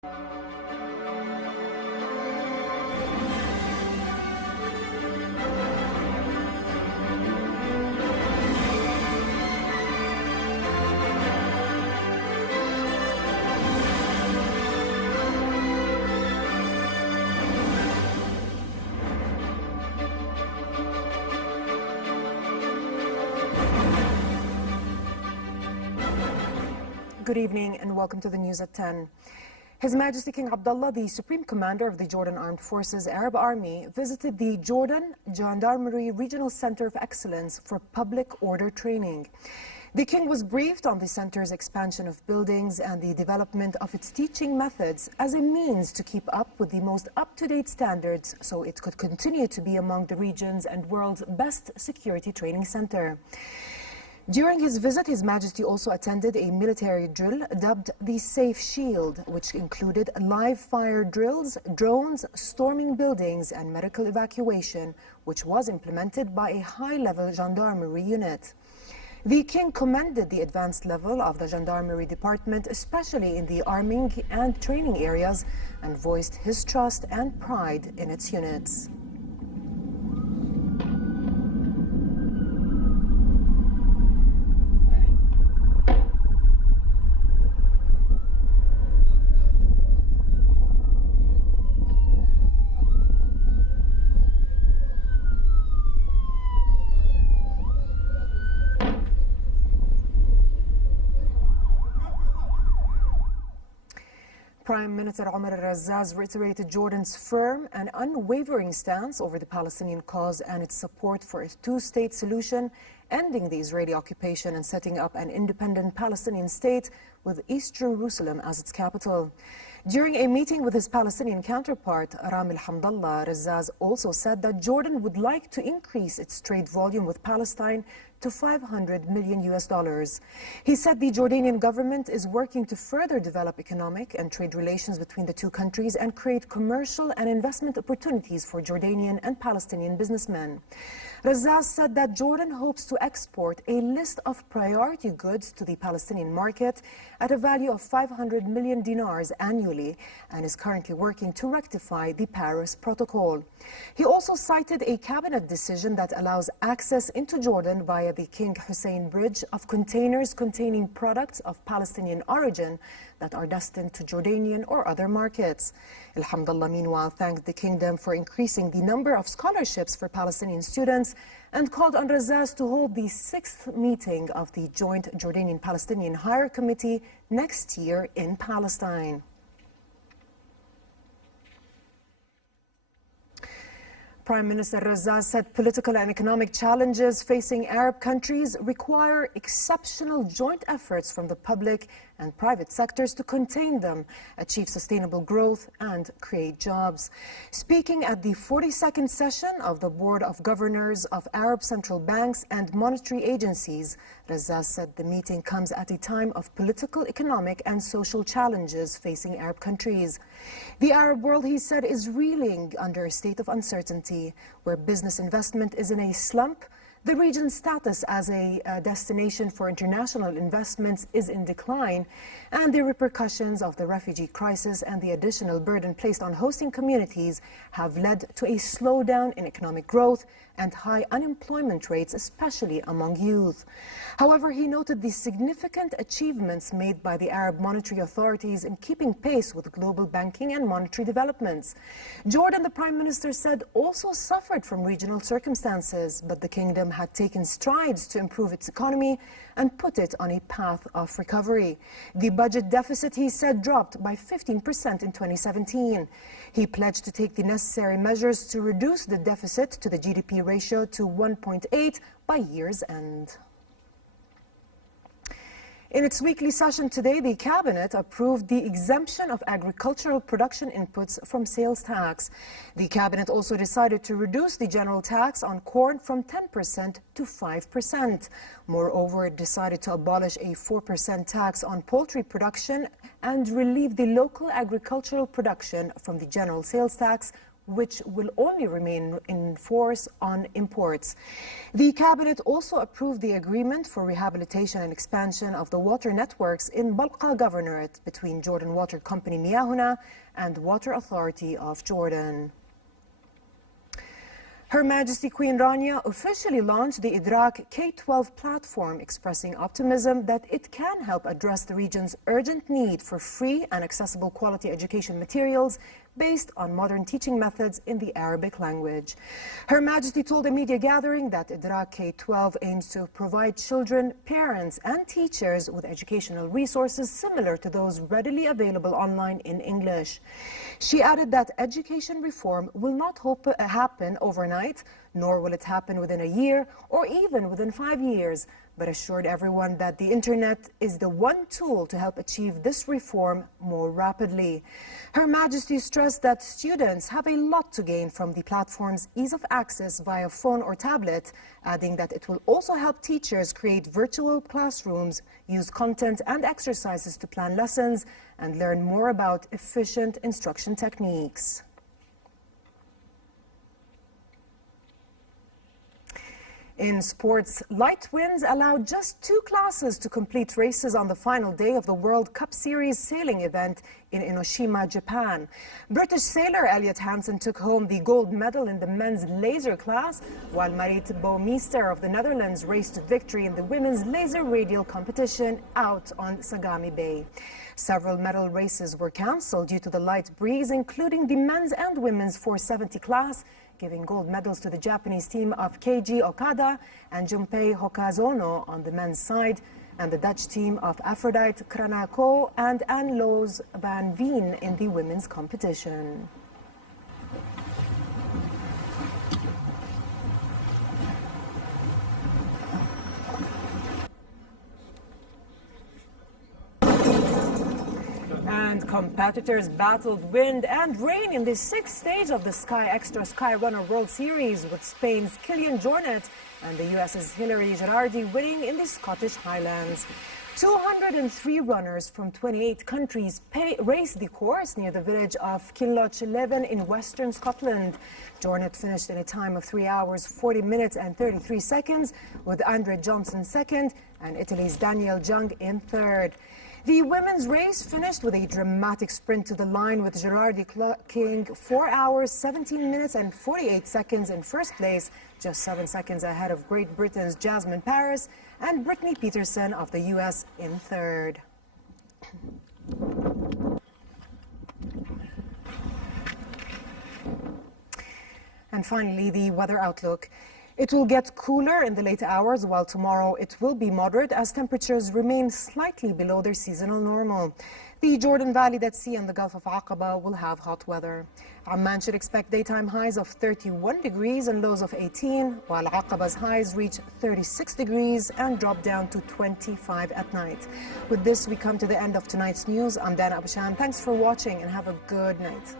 Good evening and welcome to the news at 10. His Majesty King Abdullah, the Supreme Commander of the Jordan Armed Forces Arab Army, visited the Jordan Gendarmery Regional Center of Excellence for Public Order Training. The King was briefed on the center's expansion of buildings and the development of its teaching methods as a means to keep up with the most up-to-date standards so it could continue to be among the region's and world's best security training center. During his visit, His Majesty also attended a military drill dubbed the Safe Shield, which included live fire drills, drones, storming buildings and medical evacuation, which was implemented by a high-level gendarmerie unit. The King commended the advanced level of the Gendarmery Department, especially in the arming and training areas, and voiced his trust and pride in its units. Prime Minister Omar al-Razzaz reiterated Jordan's firm and unwavering stance over the Palestinian cause and its support for a two-state solution, ending the Israeli occupation and setting up an independent Palestinian state with East Jerusalem as its capital. During a meeting with his Palestinian counterpart, Rania Razzaz also said that Jordan would like to increase its trade volume with Palestine to $500 million. He said the Jordanian government is working to further develop economic and trade relations between the two countries and create commercial and investment opportunities for Jordanian and Palestinian businessmen. Razzaz said that Jordan hopes to export a list of priority goods to the Palestinian market at a value of 500 million dinars annually and is currently working to rectify the Paris Protocol. He also cited a cabinet decision that allows access into Jordan via the King Hussein Bridge of containers containing products of Palestinian origin that are destined to Jordanian or other markets. Alhamdulillah, meanwhile, thanked the kingdom for increasing the number of scholarships for Palestinian students and called on Razzaz to hold the 6th meeting of the Joint Jordanian-Palestinian Higher Committee next year in Palestine. Prime Minister Razzaz said political and economic challenges facing Arab countries require exceptional joint efforts from the public and private sectors to contain them, achieve sustainable growth and create jobs. Speaking at the 42nd session of the Board of Governors of Arab Central Banks and Monetary Agencies, Razzaz said the meeting comes at a time of political, economic and social challenges facing Arab countries. The Arab world, he said, is reeling under a state of uncertainty, where business investment is in a slump, the region's status as a destination for international investments is in decline, and the repercussions of the refugee crisis and the additional burden placed on hosting communities have led to a slowdown in economic growth and high unemployment rates, especially among youth. However, he noted the significant achievements made by the Arab monetary authorities in keeping pace with global banking and monetary developments. Jordan, the Prime Minister said, also suffered from regional circumstances, but the kingdom had taken strides to improve its economy and put it on a path of recovery. The budget deficit, he said, dropped by 15% in 2017. He pledged to take the necessary measures to reduce the deficit to the GDP ratio to 1.8 by year's end. In its weekly session today, the Cabinet approved the exemption of agricultural production inputs from sales tax. The Cabinet also decided to reduce the general tax on corn from 10% to 5%. Moreover, it decided to abolish a 4% tax on poultry production and relieve the local agricultural production from the general sales tax which will only remain in force on imports. The cabinet also approved the agreement for rehabilitation and expansion of the water networks in Balqa Governorate between Jordan Water Company Miyahuna and Water Authority of Jordan. Her Majesty Queen Rania officially launched the Idrak K-12 platform, expressing optimism that it can help address the region's urgent need for free and accessible quality education materials based on modern teaching methods in the Arabic language. Her Majesty told a media gathering that Idrak K-12 aims to provide children, parents and teachers with educational resources similar to those readily available online in English. She added that education reform will not happen overnight, nor will it happen within a year or even within 5 years, but assured everyone that the internet is the one tool to help achieve this reform more rapidly. Her Majesty stressed that students have a lot to gain from the platform's ease of access via phone or tablet, adding that it will also help teachers create virtual classrooms, use content and exercises to plan lessons, and learn more about efficient instruction techniques. In sports, light winds allowed just 2 classes to complete races on the final day of the World Cup Series sailing event in Enoshima, Japan. British sailor Elliot Hansen took home the gold medal in the men's laser class, while Marit Bouwmeester of the Netherlands raced to victory in the women's laser radial competition out on Sagami Bay. Several medal races were cancelled due to the light breeze, including the men's and women's 470 class, giving gold medals to the Japanese team of Keiji Okada and Junpei Hokazono on the men's side, and the Dutch team of Aphrodite Kranako and Anne-Loes van Veen in the women's competition. And competitors battled wind and rain in the 6th stage of the Sky Extra Sky Runner World Series, with Spain's Kilian Jornet and the US's Hilary Gerardi winning in the Scottish Highlands. 203 runners from 28 countries raced the course near the village of Kinloch 11 in western Scotland. Jornet finished in a time of 3 hours, 40 minutes and 33 seconds, with Andre Johnson second and Italy's Danielle Jung in third. The women's race finished with a dramatic sprint to the line, with Gerardi clocking 4 hours, 17 minutes and 48 seconds in first place, just 7 seconds ahead of Great Britain's Jasmine Paris and Brittany Peterson of the US in third. And finally, the weather outlook. It will get cooler in the late hours, while tomorrow it will be moderate as temperatures remain slightly below their seasonal normal. The Jordan Valley, Dead Sea and the Gulf of Aqaba will have hot weather. Amman should expect daytime highs of 31 degrees and lows of 18, while Aqaba's highs reach 36 degrees and drop down to 25 at night. With this, we come to the end of tonight's news. I'm Dana Abushan. Thanks for watching and have a good night.